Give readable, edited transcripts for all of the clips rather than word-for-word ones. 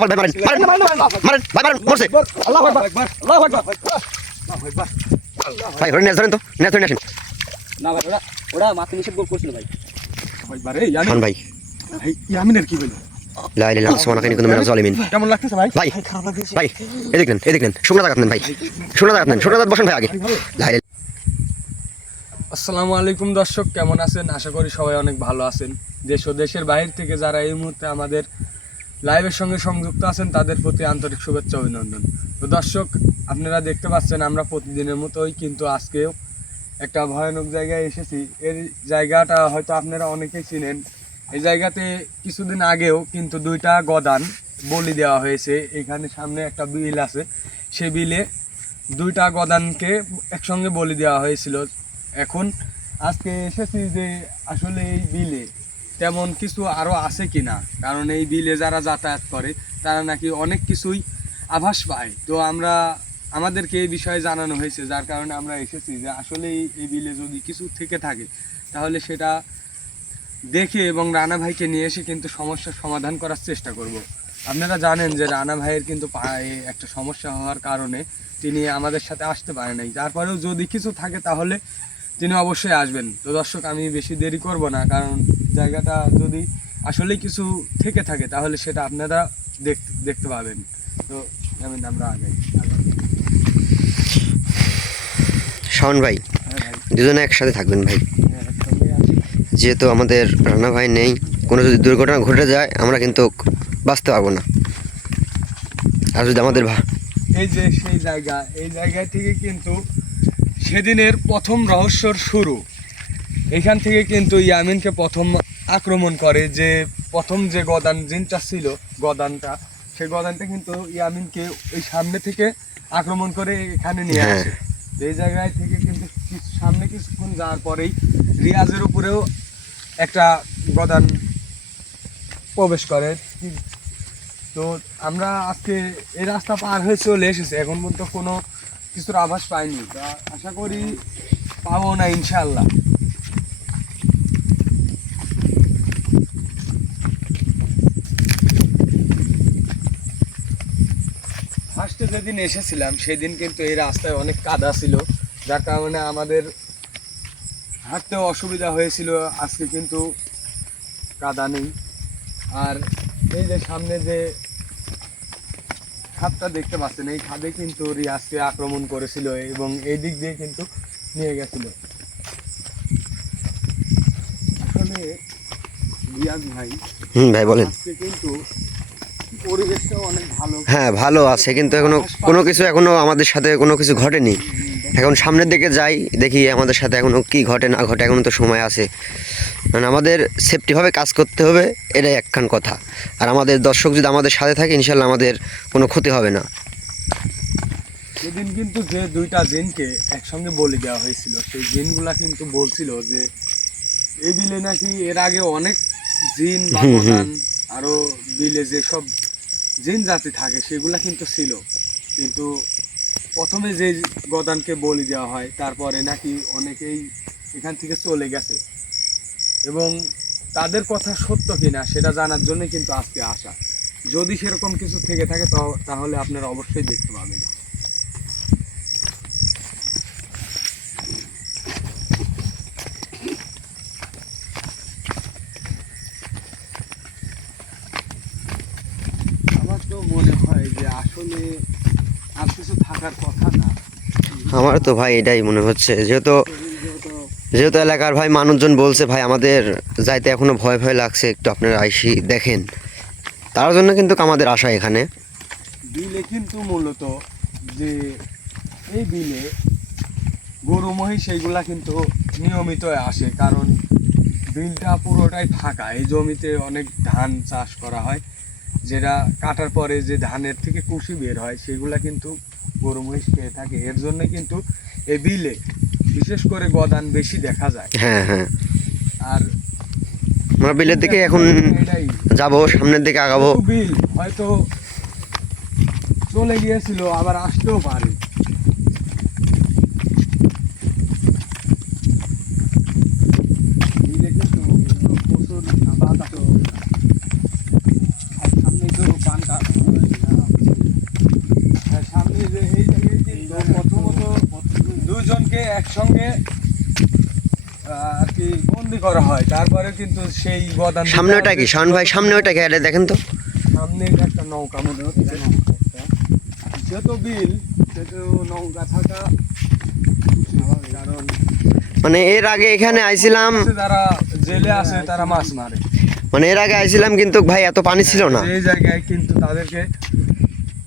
ভাই মারেন মারেন মারেন ভাই মারেন মরছে আল্লাহু আকবার আল্লাহু আকবার ভাই ধরেন ধরেন তো না ধরেন আসেন না ভাই ওরা মাথা নিষেধ গোল করছিল ভাই ভাই বারে শান ভাই ভাই ইয়ামিনের কি হলো লা ইলাহা ইল্লাল্লাহ সুবহানাকা ইন্নী কুনতু মিনাজ জালিমিন কেমন লাগতেছে ভাই ভাই ভাই এই দেখেন শুকনা জায়গা নেন ভাই শুকনা জায়গা নেন শুকনা জায়গা বসেন ভাই আগে লা ইলাহা আসসালামু আলাইকুম দর্শক, কেমন আছেন? আশা করি সবাই অনেক ভালো আছেন। দেশ ও দেশের বাইরে থেকে যারা এই মুহূর্তে আমাদের লাইভের সঙ্গে সংযুক্ত আছেন তাদের প্রতি আন্তরিক শুভেচ্ছা অভিনন্দন। তো দর্শক, আপনারা দেখতে পাচ্ছেন আমরা প্রতিদিনের মতোই কিন্তু আজকেও একটা ভয়ানক জায়গায় এসেছি। এই জায়গাটা হয়তো আপনারা অনেকেই চিনেন। এই জায়গাতে কিছুদিন আগেও কিন্তু 2টা গদান বলি দেওয়া হয়েছে। এখানে সামনে একটা বিল আছে, সেই বিলে 2টা গদানকে একসঙ্গে বলি দেওয়া হয়েছিল। এখন আজকে এসেছি যে আসলে এই বিলে তেমন কিছু আরও আছে কি না, কারণ এই বিলে যারা যাতায়াত করে তারা নাকি অনেক কিছুই আভাস পায়। তো আমাদেরকে এই বিষয়ে জানানো হয়েছে, যার কারণে আমরা এসেছি যে আসলে এই বিলে যদি কিছু থেকে থাকে তাহলে সেটা দেখে এবং রানা ভাইকে নিয়ে এসে কিন্তু সমস্যার সমাধান করার চেষ্টা করব। আপনারা জানেন যে রানা ভাইয়ের কিন্তু পায়ে একটা সমস্যা হওয়ার কারণে তিনি আমাদের সাথে আসতে পারে নাই। তারপরেও যদি কিছু থাকে তাহলে তিনি অবশ্যই আসবেন। তো দর্শক, আমি বেশি দেরি করব না, কারণ জায়গাটা যদি আসলে কিছু থেকে থাকে তাহলে সেটা আপনারা দেখতে পাবেন। তো আমরা আগে শাওন ভাই দুজনে একসাথে থাকবেন ভাই, যেহেতু আমাদের রানা ভাই নেই, কোনো যদি দুর্ঘটনা ঘটে যায় আমরা কিন্তু বাঁচতে পারবো না। আর যদি আমাদের এই যে সেই জায়গা, এই জায়গা থেকে কিন্তু সেদিনের প্রথম রহস্যর শুরু। এখান থেকে কিন্তু ইয়ামিনকে প্রথম আক্রমণ করে, যে প্রথম যে গদান জিনটা ছিল গদানটা, সেই গদানটা কিন্তু ইয়ামিনকে ওই সামনে থেকে আক্রমণ করে এখানে নিয়ে আসে। এই জায়গায় থেকে কিন্তু সামনে কিছুক্ষণ যাওয়ার পরেই রিয়াজের উপরেও একটা গদান প্রবেশ করে। তো আমরা আজকে এই রাস্তা পার হয়ে চলে এসেছি, এখন পর্যন্ত কোনো কিছুর আভাস পাইনি। তা আশা করি পাবো না ইনশাল্লাহ। ফার্স্টে যেদিন এসেছিলাম সেদিন কিন্তু এই রাস্তায় অনেক কাদা ছিল, যার কারণে আমাদের হাঁটতেও অসুবিধা হয়েছিল। আজকে কিন্তু কাদা নেই। আর এই যে সামনে যে খাদটা দেখতে পাচ্ছেন, এই খাদে কিন্তু রিয়াজকে আক্রমণ করেছিল এবং এই দিক দিয়ে কিন্তু নিয়ে গেছিল। আসলে রিয়াজ ভাই ভাই বলেন। আজকে কিন্তু পরিবেশটা অনেক ভালো, হ্যাঁ ভালো আছে, কিন্তু এখনো কোনো কিছু এখনো আমাদের সাথে কোনো কিছু ঘটেনি। এখন সামনের দিকে যাই, দেখি আমাদের সাথে এখনো কি ঘটে না ঘটে, এখনো তো সময় আছে। মানে আমাদের সেফটিভাবে কাজ করতে হবে, এটাই একখান কথা। আর আমাদের দর্শক যদি আমাদের সাথে থাকে ইনশাল্লাহ আমাদের কোনো ক্ষতি হবে না। সেদিন কিন্তু যে 2টা জিনকে একসঙ্গে বলি দেওয়া হয়েছিল, সেই জিনগুলা কিন্তু বলছিল যে এই বিলে নাকি এর আগে অনেক জিন বা গদান আরো বিলে যেসব জিন জাতি থাকে সেগুলা কিন্তু ছিল, কিন্তু প্রথমে যে গদানকে বলি দেওয়া হয় তারপরে নাকি অনেকেই এখান থেকে চলে গেছে, এবং তাদের কথা সত্য কিনা সেটা জানার জন্য কিন্তু আজকে আসা। যদি সেরকম কিছু থেকে থাকে তাহলে আপনারা অবশ্যই দেখতে পাবেন। আমার তো মনে হয় যে আসলে আর কিছু থাকার কথা না। আমার তো ভাই এটাই মনে হচ্ছে, যেহেতু এলাকার ভাই মানুষজন বলছে ভাই আমাদের যাইতে এখনো ভয় ভয় লাগছে, একটু আপনারা আইসি দেখেন, তার জন্য কিন্তু আমাদের আশা এখানে। বিলে কিন্তু মূলত যে এই বিলে গরু মহিষ সেইগুলা কিন্তু নিয়মিত আসে, কারণ বিলটা পুরোটাই ফাঁকা। এই জমিতে অনেক ধান চাষ করা হয়, যেটা কাটার পরে যে ধানের থেকে কুশি বের হয় সেগুলা কিন্তু গরু মহিষ খেয়ে থাকে। এর জন্য কিন্তু এই বিলে বিশেষ করে গদান বেশি দেখা যায়। হ্যাঁ হ্যাঁ, আর আমরা বিলের দিকে এখন যাব, সামনের দিকে আগাবো। বিল হয়তো চলে গিয়েছিল, আবার আসতেও পারে। বিলে কিন্তু প্রচুর বাতাস, সামনে তো পানটা একসঙ্গে আর কি বন্দি করা হয়, তারপরে কিন্তু সেই বদান সামনে ওটা কি শাওন ভাই, সামনে ওটা কি এটা দেখেন তো। সামনে একটা নৌকা মনে হচ্ছে, যেহেতু বিল সেহেতু নৌকা থাকা স্বাভাবিক, কারণ মানে এর আগে এখানে আইছিলাম, যারা জেলে আছে তারা মাছ মারে। মানে এর আগে আইছিলাম কিন্তু ভাই এত পানি ছিল না। এই জায়গায় কিন্তু তাদেরকে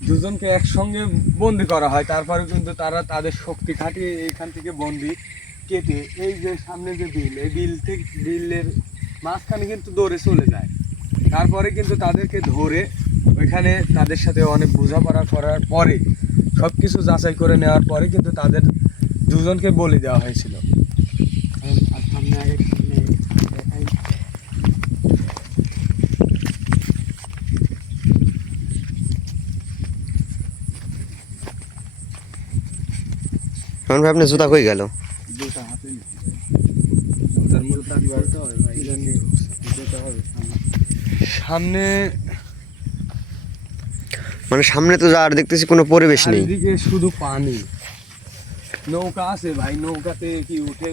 দুজনকে একসঙ্গে বন্দি করা হয়, তারপরে কিন্তু তারা তাদের শক্তি খাটিয়ে এইখান থেকে বন্দি কেটে এই যে সামনে যে বিল, এই বিল থেকে বিলের মাঝখানে কিন্তু দৌড়ে চলে যায়। তারপরে কিন্তু তাদেরকে ধরে ওইখানে তাদের সাথে অনেক বোঝাপড়া করার পরে সব কিছু যাচাই করে নেওয়ার পরে কিন্তু তাদের দুজনকে বলি দেওয়া হয়েছিল। সামনে আগে সামনে দেখাই। শাওন ভাই আপনি জুতা কই গেল? জুতা হাতে নিতে হবে। জুতার মধ্যে দিতে হবে ভাই, দিতে হবে সামনে। মানে সামনে তো যার দেখতেছি কোনো পরিবেশ নেই, চারিদিকে শুধু পানি। নৌকা আছে ভাই, নৌকাতে কি উঠে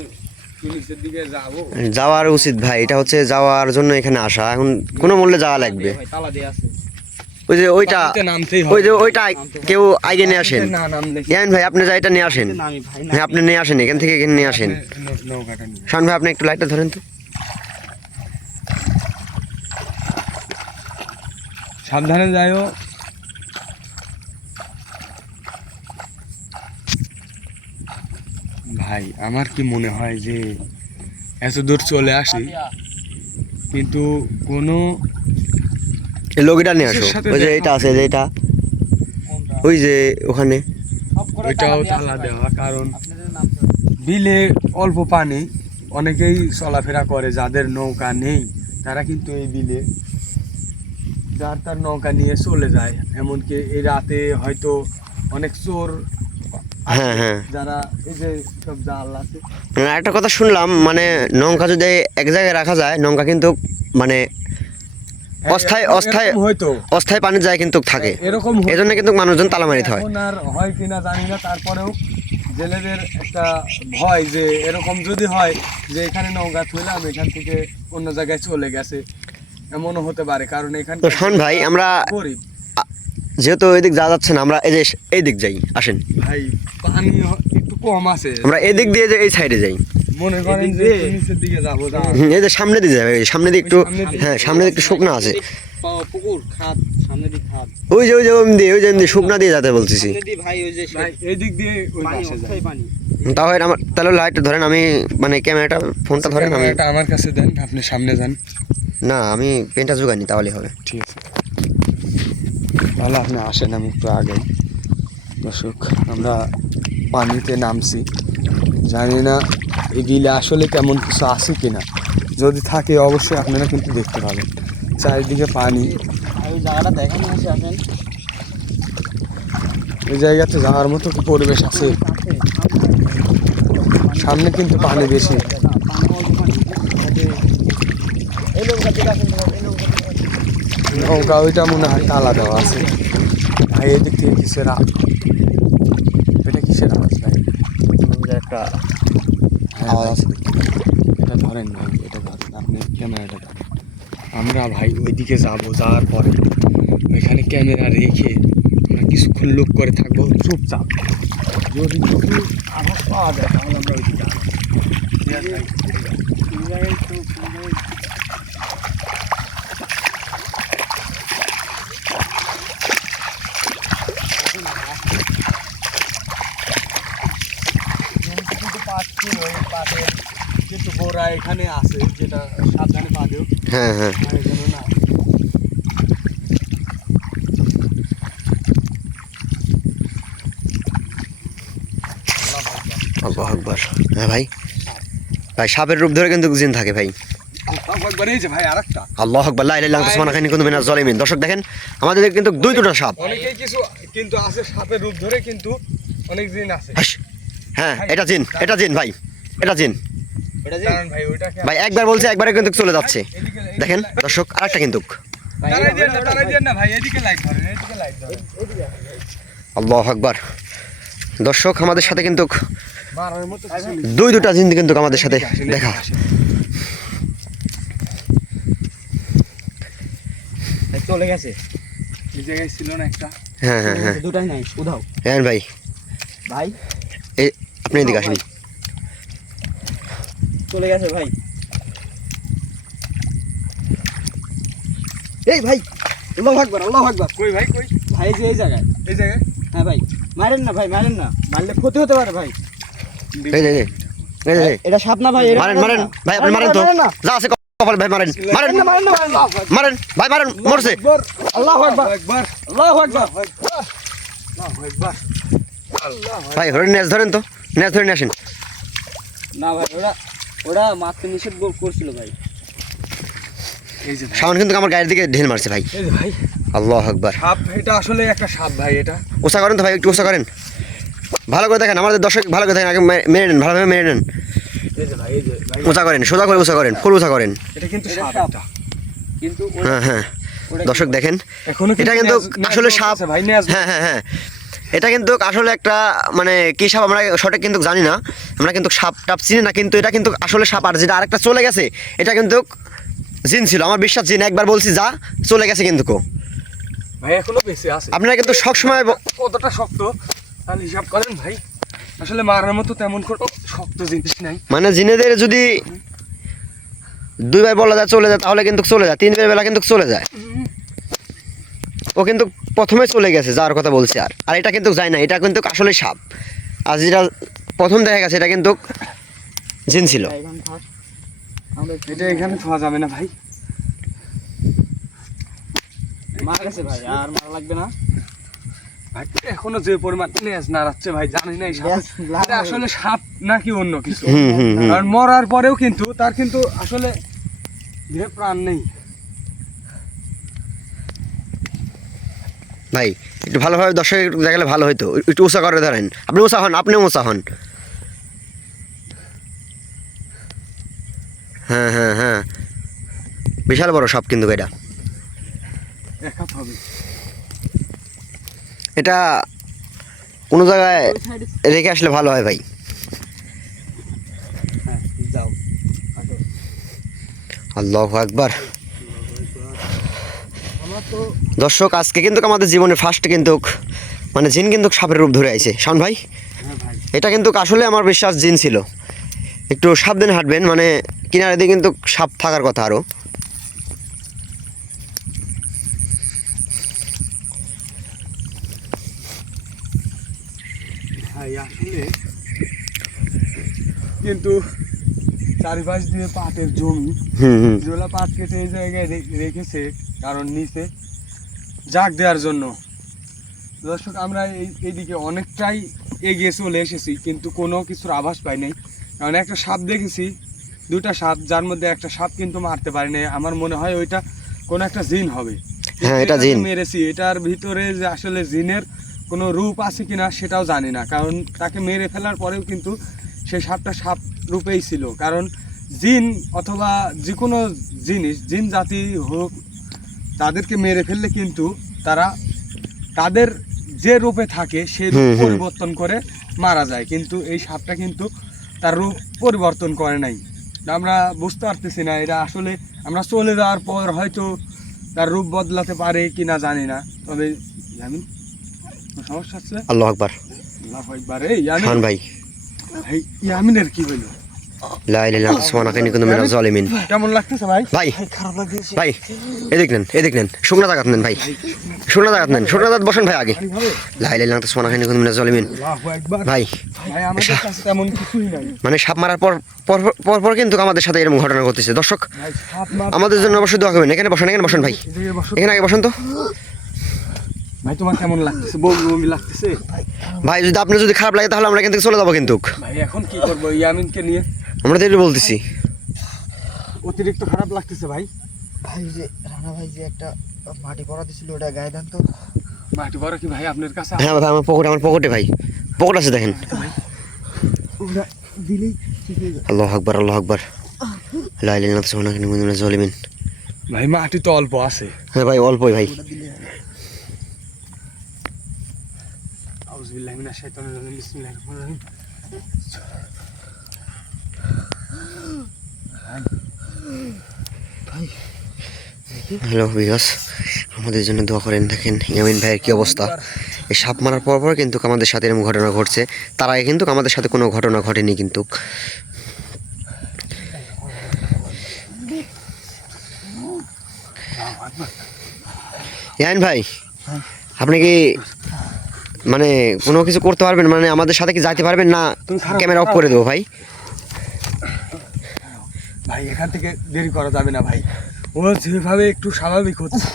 নিচের দিকে যাবো? যাওয়ার উচিত ভাই, এটা হচ্ছে যাওয়ার জন্য এখানে আসা, এখন কোনো মূল্যে যাওয়া লাগবে। ভাই তালা দিয়ে আছে। ওই যে ওইটা, পানিতে নামতেই হবে। ওই যে ওইটা কেউ আগে নিয়ে আসেন। না নামলে ইয়ামিন ভাই আপনি যা এটা নিয়ে আসেন, নামি ভাই হ্যাঁ আপনি নিয়ে আসেন, এখান থেকে এখানে নিয়ে আসেন। নৌকাটা নিয়ে শাওন ভাই আপনি একটু লাইটটা ধরেন তো। সাবধানে যাইও। ভাই আমার কি মনে হয় যে এত দূর চলে আসি কিন্তু কোনো এই লগিটা নিয়ে আসো, কিসের সাথে ওই যে দেখা এটা আছে, যে এটা ওই যে ওখানে। ওইটাও তালা দেওয়া, কারণ বিলে অল্প পানি, অনেকেই চলাফেরা করে, যাদের নৌকা নেই তারা কিন্তু এই বিলে যার তার নৌকা নিয়ে চলে যায়। এমনকি এই রাতে হয়তো অনেক চোর আছে, হ্যাঁ হ্যাঁ, যারা এই যে সব জাল আছে। মানে একটা কথা শুনলাম, মানে নৌকা যদি এক জায়গায় রাখা যায়, নৌকা কিন্তু মানে অস্থায়ী অস্থায়ী এরকম হয়তো অস্থায়ী পানির যায় কিন্তু থাকে, এরকম এই জন্য কিন্তু মানুষজন তালা মারিতে হয়। এখন আর হয় কিনা জানি না, তারপরেও জেলেদের একটা ভয় যে এরকম যদি হয় যে এখানে নৌকা থইলাম, এখান থেকে অন্য জায়গায় চলে গেছে, এমনও হতে পারে। কারণ এখানে তো শাওন ভাই আমরা গরিব যেহেতু ওই দিক যাওয়া যাচ্ছে না, আমরা এই যে এই দিক যাই, আসেন ভাই, পানি একটু কম আছে, আমরা এই দিক দিয়ে যে এই সাইডে যাই। মনে করেন যে নিচের দিকে যাবো। এই যে সামনে দিয়ে যাবে, সামনে দিয়ে একটু, হ্যাঁ সামনে দিয়ে একটু শুকনা আছে, পুকুর খাদ, সামনে দিক খাদ। ওই যে ওই যে শুকনা দিয়ে যেতে বলতেছি। সামনে দিয়ে ভাই ওই যে ভাই এই দিক দিয়ে ওই পানি, পাশে যায়। অস্থায়ী পানি। তাহলে আমার তাহলে লাইট ধরেন, আমি মানে ক্যামেরাটা ফোনটা ধরেন, আমি এটা আমার কাছে দেন, আপনি সামনে যান। না আমি পেনটা জোগাইনি, তাহলে হবে। ঠিক আছে, তাহলে আপনি আসেন, আমি একটু আগে। দর্শক আমরা পানিতে নামছি, জানি না এই বিলে আসলে কেমন কিছু আছে কিনা, যদি থাকে অবশ্যই আপনারা কিন্তু দেখতে পাবেন। চারিদিকে পানি, আর ওই জায়গাটা দেখানো আছে, আসেন। এই জায়গাতে যাওয়ার মতো কি পরিবেশ আছে? সামনে কিন্তু পানি বেশি। এই নৌকা থেকে আসেন, এই নৌকা থেকে আসেন। নৌকা ওইটা মনে হয় তালা দেওয়া আছে। ভাই এদিক থেকে কিসের এটা কিসের আওয়াজ ভাই? একটা হ্যাঁ ভাই, এটা ধরেন ভাই, এটা ধরেন, আপনি ক্যামেরাটা ধরেন। আমরা ভাই ওইদিকে যাবো, যাওয়ার পরে ওইখানে ক্যামেরা রেখে আমরা কিছুক্ষণ লুক করে থাকবো চুপচাপ। যদি কিছু আভাস পাওয়া যায় তাহলে আমরা ওইদিকে যাবো। কিন্তু পাচ্ছি ওই পাটের কিন্তু গোড়া এখানে আছে, যেটা সাবধানে পা দিও, হ্যাঁ হ্যাঁ, পায়ের জন্য না। আল্লাহু আকবার। হ্যাঁ ভাই, ভাই সাপের রূপ ধরে কিন্তু জিন থাকে ভাই। একবার এই যে ভাই আরেকটা, আল্লাহু আকবার, লা ইলাহা ইল্লাল্লাহ সুবহানাকা ইন্নী কুনতু মিনাজ জালিমিন। দর্শক দেখেন, আমাদের এদিকে কিন্তু দুটো সাপ। অনেকেই কিছু কিন্তু আছে সাপের রূপ ধরে, কিন্তু অনেক জিন আছে। হাস। হ্যাঁ এটা জিন, এটা জিন ভাই, এটা জিন ওটা যে কারণ ভাই ওইটাকে ভাই, একবার বলছে একবারে কিন্তু চলে যাচ্ছে। দেখেন দর্শক, আরেকটা কিন্তু। তারাই দেন না ভাই, এদিকে লাইট ধরেন, এদিকে লাইট ধরেন। আল্লাহু আকবার। দর্শক আমাদের সাথে কিন্তু মারার মতো কিছু নেই। দুটা জিন কিন্তু আমাদের সাথে দেখা। ভাই চলে গেছে। এই জায়গায় ছিল না একটা? হ্যাঁ হ্যাঁ হ্যাঁ দুটাই নাই, উধাও। হ্যাঁ ভাই, ভাই এই আপনি এদিকে আসেন। চলে গেছে ভাই। এই ভাই, আল্লাহু আকবার, আল্লাহু আকবার। কই ভাই, কই? ভাই যে এই জায়গায়। এই জায়গায়? হ্যাঁ ভাই, মারেন না ভাই, মারেন না, মারলে ক্ষতি হতে পারে ভাই। এই যে এই যে এটা সাপ না ভাই, এটা মারেন মারেন ভাই, আপনি মারেন তো, যা আছে কপাল ভাই, মারেন মারেন মারেন না, মারেন না। মারেন ভাই, মারেন, মরছে। আল্লাহু আকবার, একবার আল্লাহু আকবার। আল্লাহু আকবার। আল্লাহ ভাই হরিণ নেজ ধরেন তো, নেজ ধরে নিয়ে আসেন। না ভাই, ওরা মারতে নিষেধ করছিল ভাই। এই যে ভাই, শাওন কিন্তু আমার গায়ের দিকে ঢিল মারছে ভাই। এই যে ভাই আল্লাহ আকবার। সাপ, এটা আসলে একটা সাপ ভাই। এটা ওসা করেন তো ভাই, একটু ওসা করেন, ভালো করে দেখেন, আমাদের দর্শক ভালো করে দেখেন, আগে মেরে নেন, ভালোভাবে মেরে নেন। এই যে ভাই, এই যে ভাই, ওসা করেন, সোজা করে ওসা করেন, ফুল ওসা করেন। এটা কিন্তু এটা সাপ সাপ। একটা। কিন্তু হ্যাঁ হ্যাঁ দর্শক দেখেন, এখনো এটা কিন্তু আসলে সাপ। ভাই, নেজ। হ্যাঁ হ্যাঁ হ্যাঁ, এটা কিন্তু আসলে একটা মানে কি সাপ আমরা সঠিক কিন্তু জানি না, আমরা কিন্তু সাপ টাপ চিনি না, কিন্তু এটা কিন্তু আসলে সাপ। আর যেটা আরেকটা চলে গেছে, এটা কিন্তু জিন ছিল, আমার বিশ্বাস জিন। একবার বলছি যা, চলে গেছে কিন্তু। ভাই এখনো বেঁচে আছে। আপনারা কিন্তু সবসময় কতটা শক্ত তাহলে হিসাব করেন ভাই। আসলে মারার মতো তেমন কোনো শক্ত জিনিস নাই। মানে জিনেদের যদি দুইবার বলা যায় চলে যায়, তাহলে কিন্তু চলে যায়, তিনবার বেলা কিন্তু চলে যায়। ও কিন্তু প্রথমে চলে গেছে যার কথা বলছে, আর আর এটা কিন্তু যায় না, এটা কিন্তু আসলে সাপ। আর যেটা প্রথম দেখা গেছে, এটা কিন্তু জিন ছিল। এখানে থাক। আমরা এটা এখানে খাওয়া যাবে না ভাই। মারা গেছে ভাই, আর মারা লাগবে না। ভাই এখনো যে পরিমাণ নেজ নাড়াচ্ছে ভাই, জানি না এই সাপ Yes, এটা আসলে সাপ নাকি অন্য কিছু। হুম হুম হুম। কারণ মরার পরেও কিন্তু তার কিন্তু আসলে দেহে প্রাণ নেই। ভাই একটু ভালোভাবে দর্শক দেখালে ভালো হতো, একটু উঁচা করে ধরেন। আপনি উঁচা হন, আপনি উঁচা হন। হ্যাঁ হ্যাঁ হ্যাঁ, বিশাল বড় সাপ কিন্তু এটা। এক হাত হবে। এটা কোনো জায়গায় ওই সাইডে রেখে আসলে ভালো হয় ভাই। হ্যাঁ যাও। আসো। আল্লাহু আকবার। আমরা তো দর্শক আজকে কিন্তু আমাদের জীবনে ফার্স্ট কিন্তু মানে জিন কিন্তু সাপের রূপ ধরে আইছে। শাওন ভাই, হ্যাঁ ভাই, এটা কিন্তু আসলে আমার বিশ্বাস জিন ছিল। একটু সাবধানে হাঁটবেন, মানে কিনারে দিয়ে কিন্তু সাপ থাকার কথা আরও। ভাই আসলে কিন্তু চারিপাশ দিয়ে পাটের জমি, হুম হুম যেগুলো পাট কেটে এই জায়গায় রেখেছে কারণ নিচে জাগ দেওয়ার জন্য। দর্শক আমরা এইদিকে অনেকটাই এগিয়ে চলে এসেছি, কিন্তু কোনো কিছুর আভাস পাই নাই। কারণ একটা সাপ দেখেছি, দুটা সাপ, যার মধ্যে একটা সাপ কিন্তু মারতে পারি নাই। আমার মনে হয় ওইটা কোনো একটা জিন হবে। হ্যাঁ, এটা এটাকে জিন। মেরেছি, এটার ভিতরে যে আসলে জিনের কোনো রূপ আছে কিনা সেটাও জানি না। কারণ তাকে মেরে ফেলার পরেও কিন্তু সেই সাপটা সাপ রূপেই ছিল। কারণ জিন অথবা যে কোনো জিনিস, জিন জাতি হোক, তাদেরকে মেরে ফেললে কিন্তু তারা তাদের যে রূপে থাকে সেই রূপ হুম, হুম। পরিবর্তন করে মারা যায়। কিন্তু এই সাপটা কিন্তু তার রূপ পরিবর্তন করে নাই। আমরা বুঝতে পারতেছি না এটা আসলে আমরা চলে যাওয়ার পর হয়তো তার রূপ বদলাতে পারে কি না জানি না। তবে ইয়ামিন, কোনো সমস্যা আছে? আল্লাহ আকবার। আল্লাহু আকবার। এই ইয়ামিন, শাওন ভাই, ভাই ইয়ামিনের কি হইলো? লা ইলাহা ইল্লাল্লাহ সুবহানাকা ইন্নী কুনতু মিনাজ জালিমিন। কেমন লাগতেছে ভাই? ভাই খারাপ লাগছে। ভাই এদিক নেন, এদিক নেন, শুকনা জায়গা নেন ভাই, শুকনা জায়গা নেন, শুকনা জায়গা বসেন ভাই আগে। লা ইলাহা ইল্লাল্লাহ সুবহানাকা ইন্নী কুনতু মিনাজ জালিমিন। আল্লাহু আকবার। ভাই ভাই আমাদের কাছে তেমন কিছুই নাই মানে সাপ মারার পর পর পর পর কিন্তু আমাদের সাথে এরকম ঘটনা ঘটতেছে। দর্শক ভাই। সাপ মার আমাদের জন্য অবশ্যই দোয়া করবেন। এখানে বসেন, এখানে বসেন ভাই, এদিকে বসো। এখানে আগে বসেন তো। ভাই তোমার কেমন লাগতেছে? বমি বমি লাগতেছে? ভাই যদি আপনার যদি খারাপ লাগে তাহলে আমরা এখান থেকে চলে যাবো কিন্তু। ভাই এখন কি করবো ইয়ামিনকে নিয়ে? আমরা তো এটা বলতেছি। অতিরিক্ত খারাপ লাগতেছে ভাই। ভাই যে রানা ভাই যে একটা মাটি পড়া দিছিল, ওটা গায়ে দেন তো। মাটি বড় কি ভাই আপনার কাছে? হ্যাঁ ভাই, আমার পকেটে ভাই, পকেট আছে দেখেন। ওটা দিলেই ঠিক হয়ে যাবে। আল্লাহু আকবার, আল্লাহু আকবার। লা ইলাহা ইল্লাল্লাহ সুবহানাকা ইন্নী কুনতু মিনাজ জালিমিন। ভাই মাটি তো অল্প আছে। হ্যাঁ ভাই, অল্পই ভাই। ওটা দিলে আউযুবিল্লাহি মিনাশ শাইতানির রাজিম। বিসমিল্লাহির রহমানির রহিম। হ্যালো ভিউয়ার্স, আমাদের জন্য দোয়া করেন। দেখেন ইয়ামিন ভাইয়ের কী অবস্থা। এই সাপ মারার পর কিন্তু আমাদের সাথে এরকম ঘটনা ঘটছে, তার আগে কিন্তু আমাদের সাথে কোনো ঘটনা ঘটেনি কিন্তু। ইয়ামিন ভাই, আপনি কি মানে কোনো কিছু করতে পারবেন, মানে আমাদের সাথে কি যাইতে পারবেন না ক্যামেরা অফ করে দেবো ভাই? ভাই এখান থেকে দেরি করা যাবে না ভাই, ও যেভাবে একটু স্বাভাবিক হচ্ছে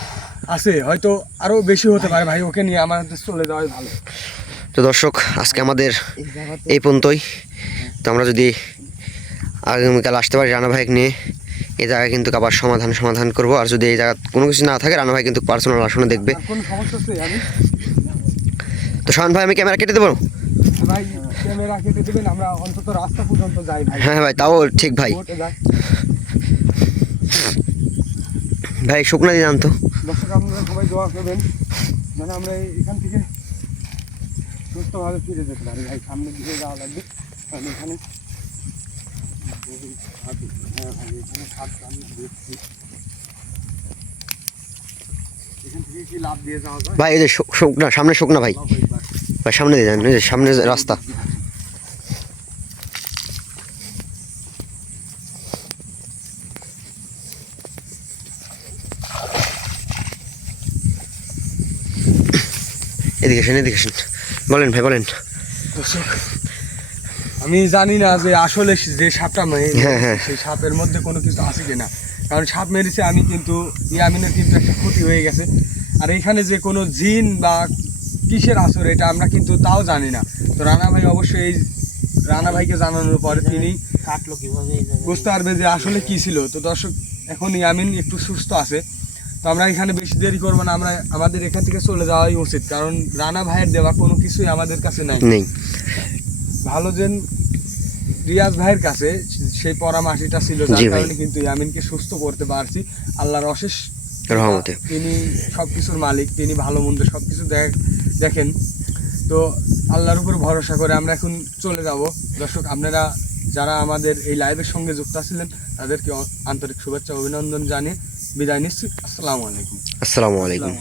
আছে হয়তো আরও বেশি হতে পারে ভাই, ওকে নিয়ে আমাদের চলে যাওয়াই ভালো। তো দর্শক, আজকে আমাদের এই পর্যন্তই। তো আমরা যদি আগামীকাল আসতে পারি রানা ভাইকে নিয়ে, এই জায়গায় কিন্তু আবার সমাধান করব। আর যদি এই জায়গা কোনো কিছু না থাকে, রানা ভাই কিন্তু পার্সোনাল আসনে দেখবে। আর কোনো সমস্যা হচ্ছে আমি তো শাওন ভাই, আমি ক্যামেরা কেটে দেবো? ভাই ক্যামেরা কেটে দেবেন, আমরা অন্তত রাস্তা পর্যন্ত যাই ভাই। হ্যাঁ ভাই, তাও ঠিক ভাই। ওঠে যাই। ভাই শুকনা দিয়ে জানতো। দর্শক আপনারা সবাই দোয়া করবেন যেন আমরা এখান থেকে সুস্থভাবে ফিরে যেতে পারি ভাই। সামনের দিকে যাওয়া লাগবে, কারণ এখানে এখান থেকে কি লাভ দিয়ে যাওয়া যায়? ভাই এই যে শুকনা, সামনে শুকনা ভাই, ভাই সামনে দিয়ে যান, এই যে সামনে যে রাস্তা। এদিকে এসেন। বলেন ভাই, বলেন। দর্শক, আমি জানি না যে আসলে যে সাপটা হ্যাঁ। সেই সাপের মধ্যে কোনো কিছু আছে কিনা, কারণ সাপ মেরেছে আমি, কিন্তু ইয়ামিনের কিন্তু একটা ক্ষতি হয়ে গেছে। আর এখানে যে কোনো জিন বা কিসের আসর এটা আমরা কিন্তু তাও জানি না। তো রানা ভাই অবশ্যই এই রানা ভাইকে জানানোর পরে তিনি কাটলো কিভাবে এই জায়গায়? বুঝতে পারবে যে আসলে কি ছিল। তো দর্শক, এখন ইয়ামিন একটু সুস্থ আছে, তো আমরা এখানে বেশি দেরি করবো না, আমাদের এখান থেকে চলে যাওয়াই উচিত, কারণ রানা ভাইয়ের দেওয়া কোনো কিছুই আমাদের কাছে নেই। ভালো যেন রিয়াজ ভাইয়ের কাছে সেই পরামর্শটা ছিল, যার জি ভাই। কারণে কিন্তু ইয়ামিনকে সুস্থ করতে পারছি। আল্লাহর অশেষ রহমতে। তিনি সবকিছুর মালিক, তিনি ভালো মন্দ সবকিছু দেখেন। তো আল্লাহর উপর ভরসা করে আমরা এখন চলে যাব। দর্শক, আপনারা যারা আমাদের এই লাইভের সঙ্গে যুক্ত ছিলেন তাদেরকে আন্তরিক শুভেচ্ছা অভিনন্দন জানিয়ে বিদায় নিচ্ছি। আসসালামু আলাইকুম। আসসালামু আলাইকুম।